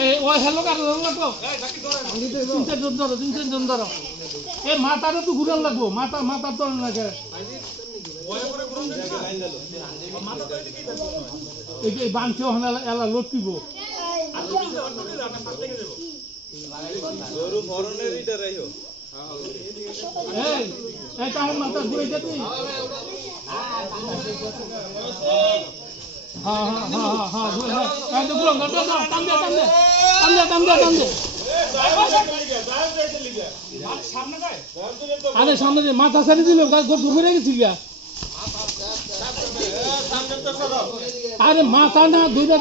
এই ওই হ্যালো কার লাগবো তিন চারজন ধরো এই মাথাটা তো ঘুরান লাগবো মাথার তো লাগে এই বানছে ওখানে এলা লটকিব এই তাহলে মাথা ঘুরে যেতি আরে সামনে মাথা সারি দিল ঘুরে গেছিল আরে মাথা না দুইটা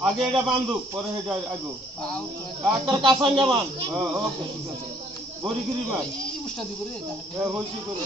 আগে এটা বান্ধব পরে আগো একটা কাঁচা নেবান বড়িগিরি মাছ হইছি করে